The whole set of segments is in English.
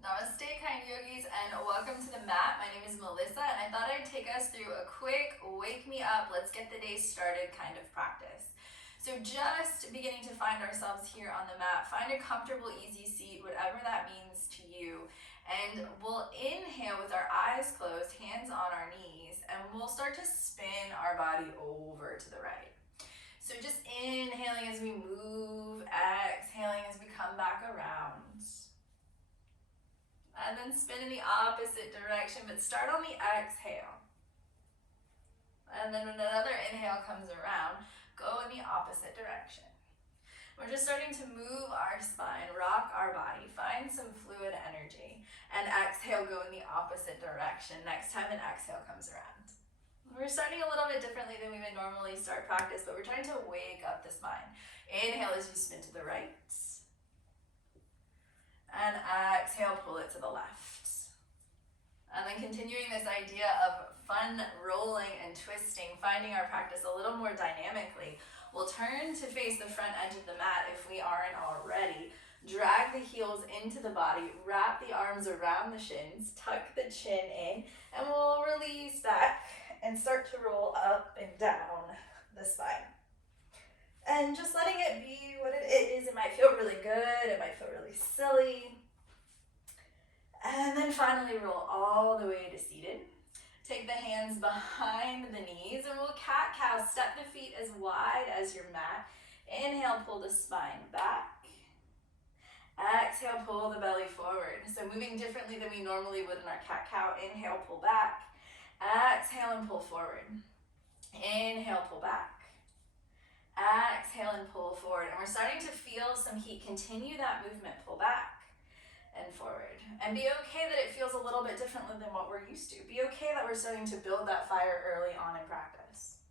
Namaste, kind yogis, and welcome to the mat. My name is Melissa, and I thought I'd take us through a quick wake me up, let's get the day started kind of practice. So just beginning to find ourselves here on the mat, find a comfortable, easy seat, whatever that means to you. And we'll inhale with our eyes closed, hands on our knees, and we'll start to spin our body over to the right. So just inhaling as we move, exhaling as we come back around. And then spin in the opposite direction, but start on the exhale. And then when another inhale comes around, go in the opposite direction. We're just starting to move our spine, rock our body, find some fluid energy, and exhale, go in the opposite direction next time an exhale comes around. We're starting a little bit differently than we would normally start practice, but we're trying to wake up the spine. Inhale as you spin to the right. And exhale, pull it to the left. And then continuing this idea of fun rolling and twisting, finding our practice a little more dynamically, we'll turn to face the front edge of the mat if we aren't already. Drag the heels into the body, wrap the arms around the shins, tuck the chin in, and we'll release back and start to roll up and down the spine. And just letting it be what it is. It might feel really good, it might feel really silly. And then finally roll all the way to seated. Take the hands behind the knees and we'll cat-cow. Step the feet as wide as your mat. Inhale, pull the spine back. Exhale, pull the belly forward. So moving differently than we normally would in our cat-cow. Inhale, pull back. Exhale and pull forward. Inhale, pull back. Exhale and pull forward. And we're starting to feel some heat. Continue that movement. Pull back and forward. And be okay that it feels a little bit differently than what we're used to. Be okay that we're starting to build that fire early on in practice.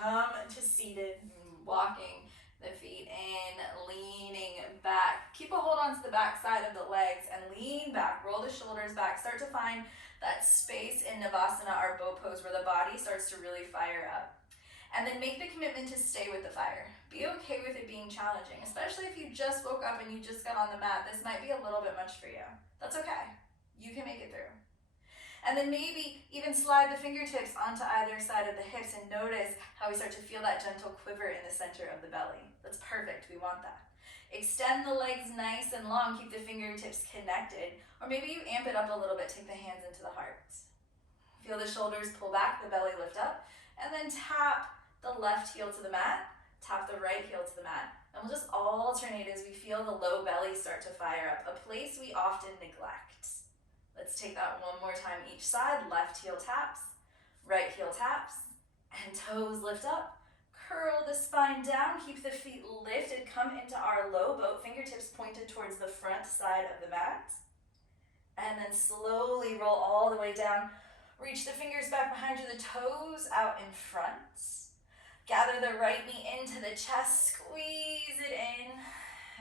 Come to seated, walking the feet in, leaning back. Keep a hold onto the back side of the legs and lean back. Roll the shoulders back. Start to find that space in Navasana, our bow pose, where the body starts to really fire up. And then make the commitment to stay with the fire. Be okay with it being challenging, especially if you just woke up and you just got on the mat. This might be a little bit much for you. That's okay. You can make it through. And then maybe even slide the fingertips onto either side of the hips and notice how we start to feel that gentle quiver in the center of the belly. That's perfect. We want that. Extend the legs nice and long. Keep the fingertips connected. Or maybe you amp it up a little bit. Take the hands into the heart. Feel the shoulders pull back, the belly lift up. And then tap the left heel to the mat, tap the right heel to the mat. And we'll just alternate as we feel the low belly start to fire up, a place we often neglect. Let's take that one more time each side. Left heel taps, right heel taps, and toes lift up. Curl the spine down, keep the feet lifted, come into our low boat, fingertips pointed towards the front side of the mat. And then slowly roll all the way down. Reach the fingers back behind you, the toes out in front. Gather the right knee into the chest, squeeze it in,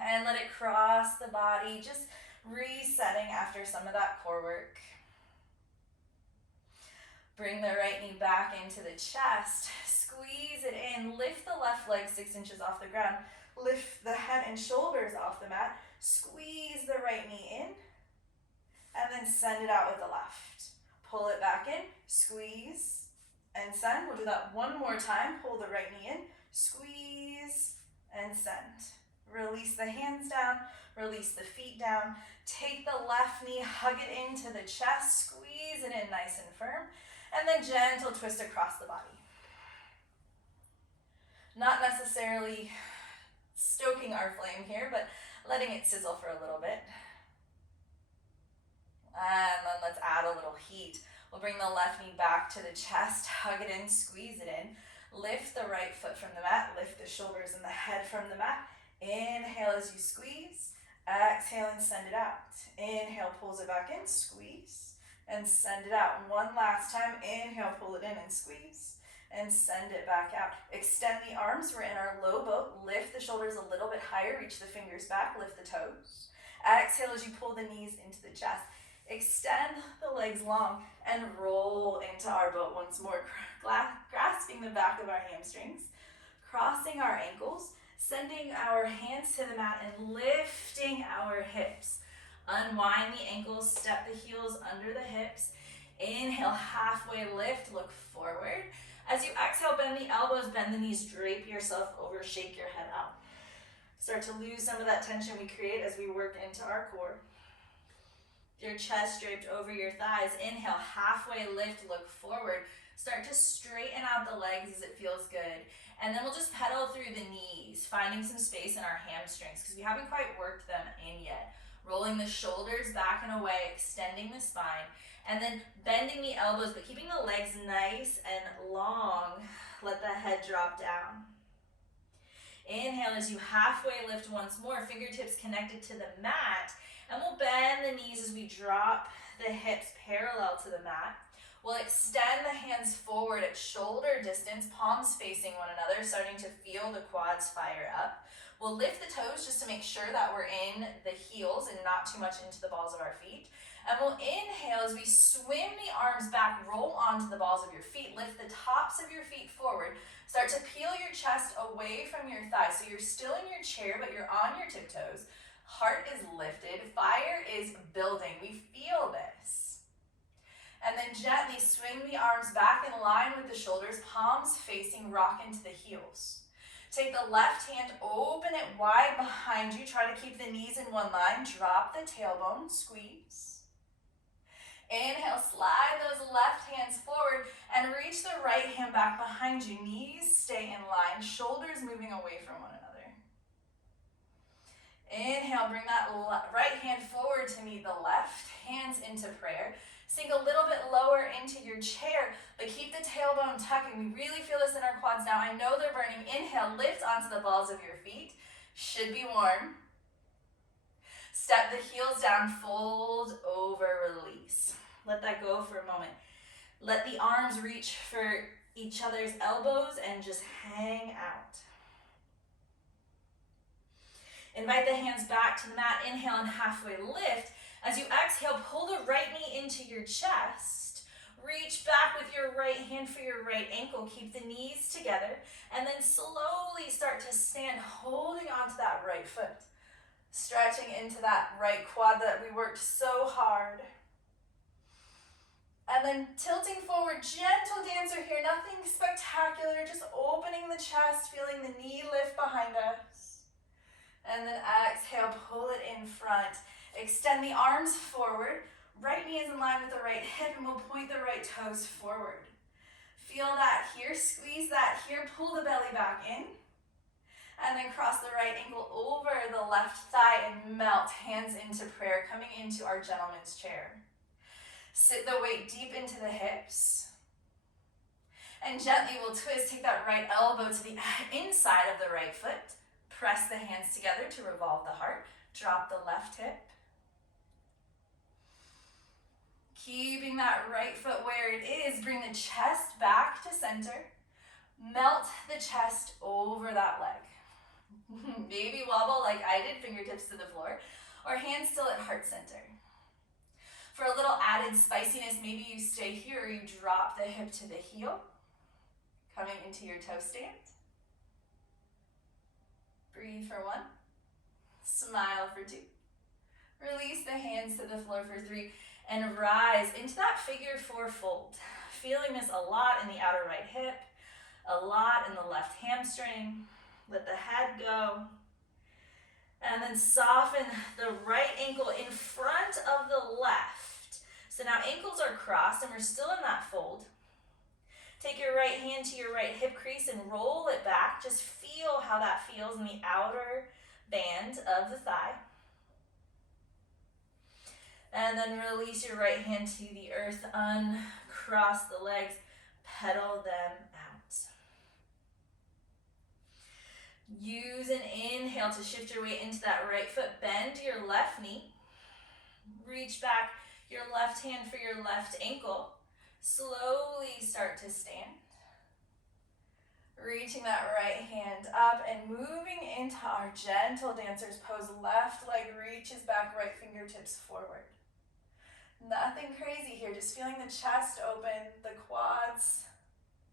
and let it cross the body, just resetting after some of that core work. Bring the right knee back into the chest, squeeze it in, lift the left leg 6 inches off the ground, lift the head and shoulders off the mat, squeeze the right knee in, and then send it out with the left. Pull it back in, squeeze, and send. We'll do that one more time. Pull the right knee in, squeeze, and send. Release the hands down, release the feet down. Take the left knee, hug it into the chest, squeeze it in nice and firm, and then gentle twist across the body. Not necessarily stoking our flame here, but letting it sizzle for a little bit. And then let's add a little heat. We'll bring the left knee back to the chest, hug it in, squeeze it in. Lift the right foot from the mat, lift the shoulders and the head from the mat. Inhale as you squeeze, exhale and send it out. Inhale, pulls it back in, squeeze, and send it out. One last time, inhale, pull it in and squeeze, and send it back out. Extend the arms, we're in our low boat. Lift the shoulders a little bit higher, reach the fingers back, lift the toes. Exhale as you pull the knees into the chest. Extend the legs long and roll into our boat once more, grasping the back of our hamstrings, crossing our ankles, sending our hands to the mat and lifting our hips. Unwind the ankles, step the heels under the hips. Inhale, halfway lift, look forward. As you exhale, bend the elbows, bend the knees, drape yourself over, shake your head out. Start to lose some of that tension we create as we work into our core. Your chest draped over your thighs. Inhale, halfway lift, look forward. Start to straighten out the legs as it feels good. And then we'll just pedal through the knees, finding some space in our hamstrings because we haven't quite worked them in yet. Rolling the shoulders back and away, extending the spine, and then bending the elbows, but keeping the legs nice and long. Let the head drop down. Inhale as you halfway lift once more, fingertips connected to the mat, and we'll bend the knees as we drop the hips parallel to the mat. We'll extend the hands forward at shoulder distance, palms facing one another, starting to feel the quads fire up. We'll lift the toes just to make sure that we're in the heels and not too much into the balls of our feet. And we'll inhale as we swim the arms back, roll onto the balls of your feet, lift the tops of your feet forward. Start to peel your chest away from your thighs. So you're still in your chair, but you're on your tiptoes. Heart is lifted. Fire is building. We feel this. And then gently swing the arms back in line with the shoulders, palms facing, rock into the heels. Take the left hand, open it wide behind you. Try to keep the knees in one line. Drop the tailbone, squeeze. Inhale, slide those left hands forward and reach the right hand back behind you. Knees stay in line, shoulders moving away from one another. Inhale, bring that right hand forward to meet the left, hands into prayer. Sink a little bit lower into your chair, but keep the tailbone tucking. We really feel this in our quads now. I know they're burning. Inhale, lift onto the balls of your feet. Should be warm. Step the heels down, fold over, release. Let that go for a moment. Let the arms reach for each other's elbows and just hang out. Invite the hands back to the mat. Inhale and halfway lift. As you exhale, pull the right knee into your chest. Reach back with your right hand for your right ankle. Keep the knees together. And then slowly start to stand, holding onto that right foot. Stretching into that right quad that we worked so hard. And then tilting forward, gentle dancer here, nothing spectacular, just opening the chest, feeling the knee lift behind us. And then exhale, pull it in front. Extend the arms forward, right knee is in line with the right hip, and we'll point the right toes forward. Feel that here, squeeze that here, pull the belly back in. And then cross the right ankle over the left thigh and melt, hands into prayer, coming into our gentleman's chair. Sit the weight deep into the hips. And gently we'll twist, take that right elbow to the inside of the right foot. Press the hands together to revolve the heart. Drop the left hip. Keeping that right foot where it is, bring the chest back to center. Melt the chest over that leg. Maybe wobble like I did, fingertips to the floor, or hands still at heart center. For a little added spiciness, maybe you stay here or you drop the hip to the heel, coming into your toe stand. Breathe for 1. Smile for 2. Release the hands to the floor for 3 and rise into that figure 4 fold. Feeling this a lot in the outer right hip, a lot in the left hamstring. Let the head go. And then soften the right ankle in front of the left. So now ankles are crossed and we're still in that fold. Take your right hand to your right hip crease and roll it back. Just feel how that feels in the outer band of the thigh. And then release your right hand to the earth. Uncross the legs. Pedal them out. Use an inhale to shift your weight into that right foot. Bend your left knee. Reach back your left hand for your left ankle. Slowly start to stand. Reaching that right hand up and moving into our gentle dancer's pose. Left leg reaches back, right fingertips forward. Nothing crazy here, just feeling the chest open, the quads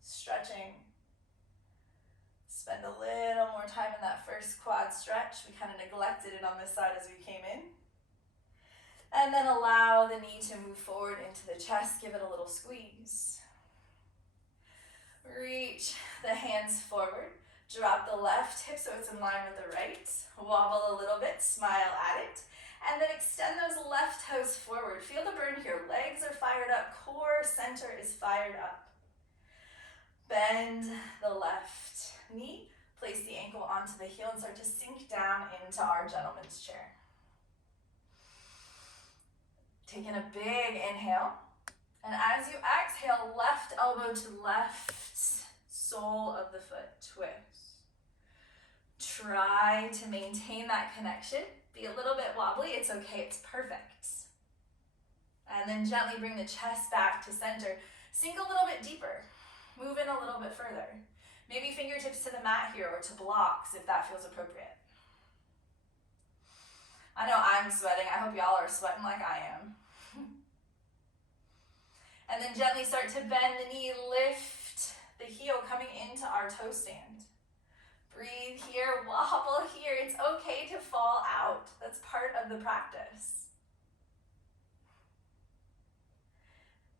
stretching. Spend a little more time in that first quad stretch. We kind of neglected it on this side as we came in. And then allow the knee to move forward into the chest. Give it a little squeeze. Reach the hands forward. Drop the left hip so it's in line with the right. Wobble a little bit, smile at it. And then extend those left toes forward. Feel the burn here. Legs are fired up. Core center is fired up. Bend the left knee. Place the ankle onto the heel and start to sink down into our gentleman's chair. Taking a big inhale. And as you exhale, left elbow to left sole of the foot, twist. Try to maintain that connection. Be a little bit wobbly, it's okay, it's perfect. And then gently bring the chest back to center. Sink a little bit deeper. Move in a little bit further. Maybe fingertips to the mat here or to blocks if that feels appropriate. I know I'm sweating. I hope y'all are sweating like I am. And then gently start to bend the knee, lift the heel coming into our toe stand. Breathe here, wobble here. It's okay to fall out. That's part of the practice.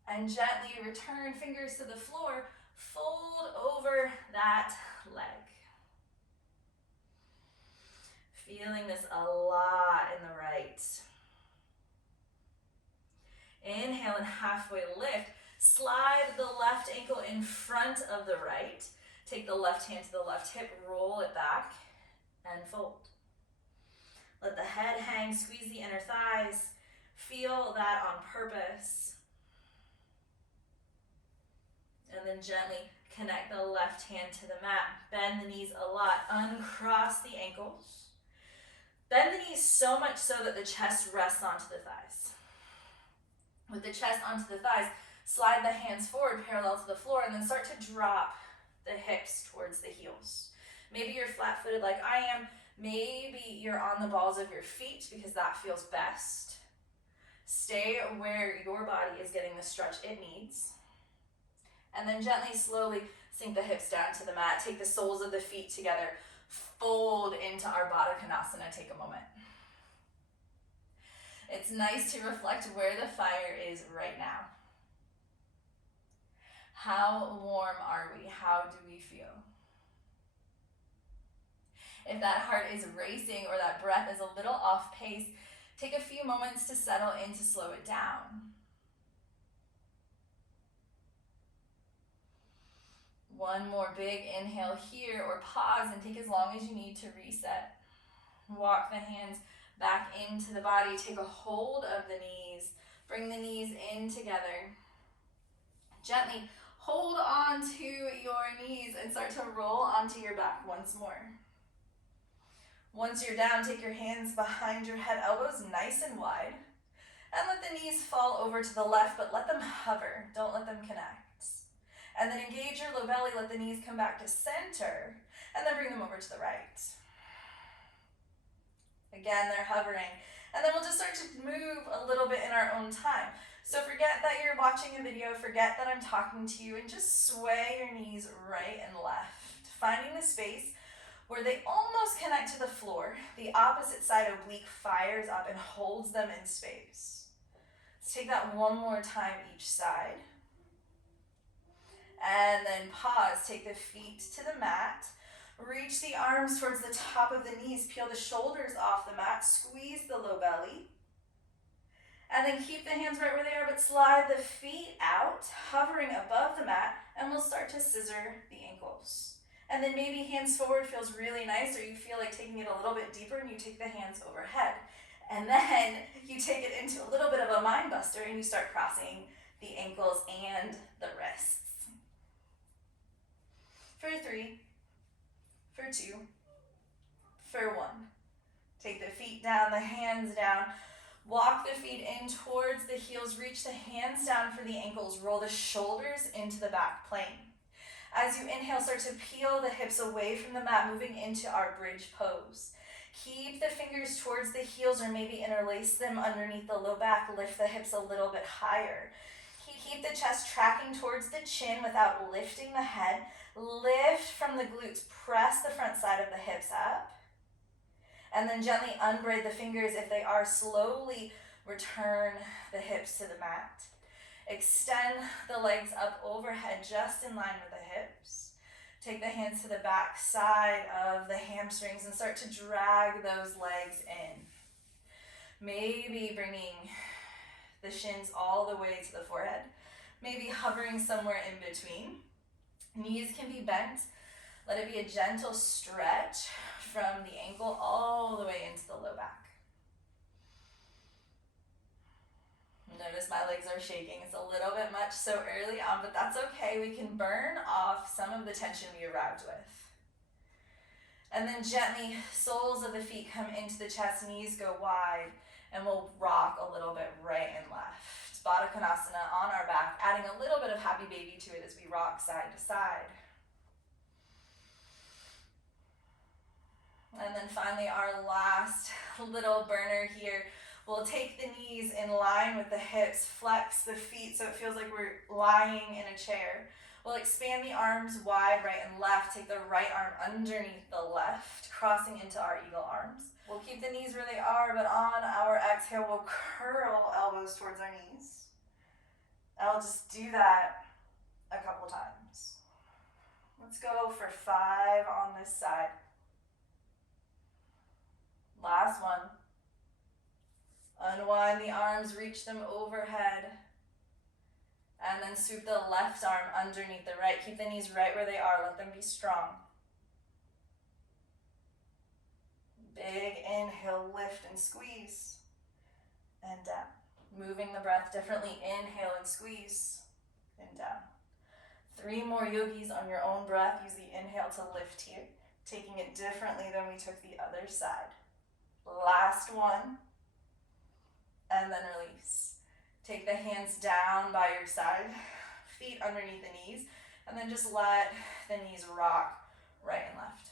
And gently return fingers to the floor. Fold over that leg. Feeling this a lot in the right. Inhale and halfway lift. Slide the left ankle in front of the right. Take the left hand to the left hip, roll it back, and fold. Let the head hang, squeeze the inner thighs. Feel that on purpose. And then gently connect the left hand to the mat. Bend the knees a lot. Uncross the ankles. Bend the knees so much so that the chest rests onto the thighs. With the chest onto the thighs, slide the hands forward parallel to the floor and then start to drop the hips towards the heels. Maybe you're flat-footed like I am. Maybe you're on the balls of your feet because that feels best. Stay where your body is getting the stretch it needs. And then gently, slowly sink the hips down to the mat. Take the soles of the feet together. Fold into our Baddha Konasana. Take a moment. It's nice to reflect where the fire is right now. How warm are we? How do we feel? If that heart is racing or that breath is a little off pace, take a few moments to settle in to slow it down. One more big inhale here, or pause and take as long as you need to reset. Walk the hands back into the body. Take a hold of the knees. Bring the knees in together. Gently hold on to your knees and start to roll onto your back once more. Once you're down, take your hands behind your head, elbows nice and wide. And let the knees fall over to the left, but let them hover. Don't let them connect. And then engage your low belly, let the knees come back to center, and then bring them over to the right. Again, they're hovering. And then we'll just start to move a little bit in our own time. So forget that you're watching a video, forget that I'm talking to you, and just sway your knees right and left, finding the space where they almost connect to the floor. The opposite side oblique fires up and holds them in space. Let's take that one more time each side. And then pause, take the feet to the mat. Reach the arms towards the top of the knees. Peel the shoulders off the mat. Squeeze the low belly. And then keep the hands right where they are, but slide the feet out, hovering above the mat, and we'll start to scissor the ankles. And then maybe hands forward feels really nice, or you feel like taking it a little bit deeper and you take the hands overhead. And then you take it into a little bit of a mind buster and you start crossing the ankles and the wrists. For 3, for 2, for 1. Take the feet down, the hands down. Walk the feet in towards the heels. Reach the hands down for the ankles. Roll the shoulders into the back plane. As you inhale, start to peel the hips away from the mat, moving into our bridge pose. Keep the fingers towards the heels or maybe interlace them underneath the low back. Lift the hips a little bit higher. Keep the chest tracking towards the chin without lifting the head. Lift from the glutes. Press the front side of the hips up. And then gently unbraid the fingers if they are. Slowly Return the hips to the mat. Extend the legs up overhead, just in line with the hips. Take the hands to the back side of the hamstrings and start to drag those legs in. Maybe bringing the shins all the way to the forehead. Maybe hovering somewhere in between. Knees can be bent. Let it be a gentle stretch from the ankle all the way into the low back. Notice my legs are shaking. It's a little bit much so early on, but that's okay. We can burn off some of the tension we arrived with. And then gently, soles of the feet come into the chest, knees go wide, and we'll rock a little bit right and left. Baddha Konasana on our back, adding a little bit of happy baby to it as we rock side to side. And then finally, our last little burner here. We'll take the knees in line with the hips, flex the feet so it feels like we're lying in a chair. We'll expand the arms wide, right and left. Take the right arm underneath the left, crossing into our eagle arms. We'll keep the knees where they are, but on our exhale, we'll curl elbows towards our knees. I'll just do that a couple times. Let's go for 5 on this side. Last one. Unwind the arms, reach them overhead. And then swoop the left arm underneath the right. Keep the knees right where they are. Let them be strong. Big inhale, lift and squeeze. And down. Moving the breath differently. Inhale and squeeze. And down. 3 more yogis on your own breath. Use the inhale to lift here. Taking it differently than we took the other side. Last one. And then release. Take the hands down by your side, feet underneath the knees, and then just let the knees rock right and left.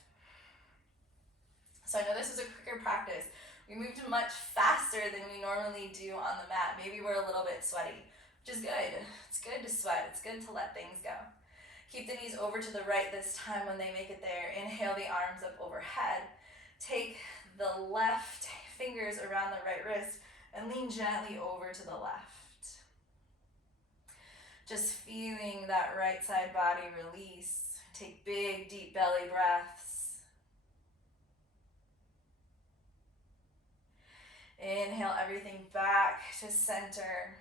So I know this is a quicker practice. We moved much faster than we normally do on the mat. Maybe we're a little bit sweaty, which is good. It's good to sweat. It's good to let things go. Keep the knees over to the right this time when they make it there. Inhale the arms up overhead. Take the left fingers around the right wrist and lean gently over to the left. Just feeling that right side body release. Take big, deep belly breaths. Inhale everything back to center.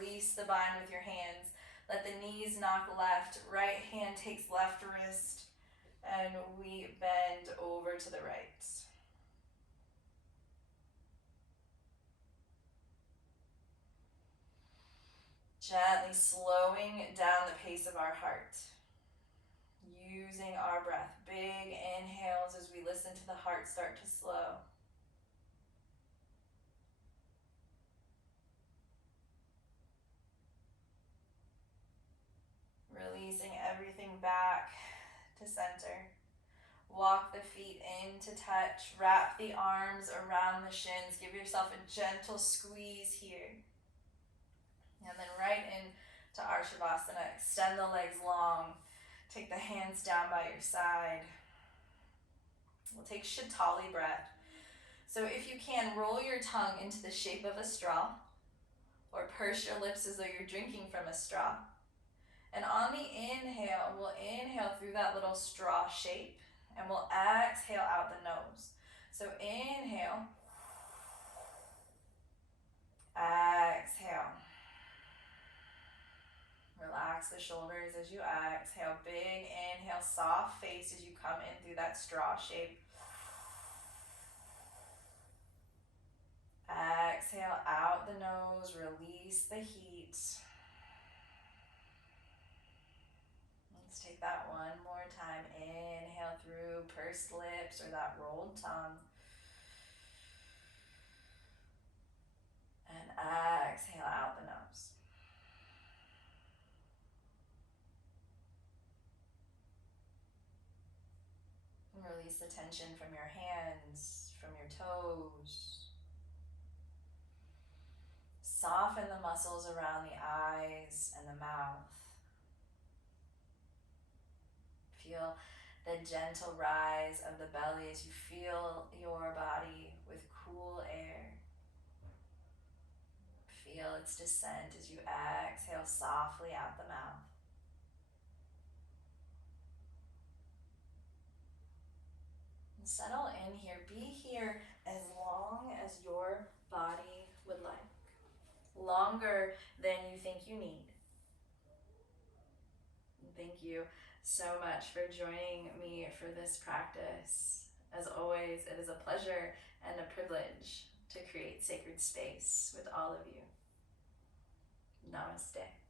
Release the bind with your hands. Let the knees knock left. Right hand takes left wrist. And we bend over to the right. Gently slowing down the pace of our heart. Using our breath. Big inhales as we listen to the heart start to slow. Releasing everything back to center. Walk the feet in to touch. Wrap the arms around the shins. Give yourself a gentle squeeze here. And then right into our Shavasana. Extend the legs long. Take the hands down by your side. We'll take Shatali breath. So if you can, roll your tongue into the shape of a straw or purse your lips as though you're drinking from a straw. And on the inhale, we'll inhale through that little straw shape and we'll exhale out the nose. So inhale, exhale. Relax the shoulders as you exhale. Big inhale, soft face as you come in through that straw shape. Exhale out the nose, release the heat. Let's take that one more time. Inhale through pursed lips or that rolled tongue. And exhale out the nose. Release the tension from your hands, from your toes. Soften the muscles around the eyes and the mouth. Feel the gentle rise of the belly as you feel your body with cool air. Feel its descent as you exhale softly out the mouth. And settle in here. Be here as long as your body would like. Longer than you think you need. Thank you so much for joining me for this practice. As always, it is a pleasure and a privilege to create sacred space with all of you. Namaste.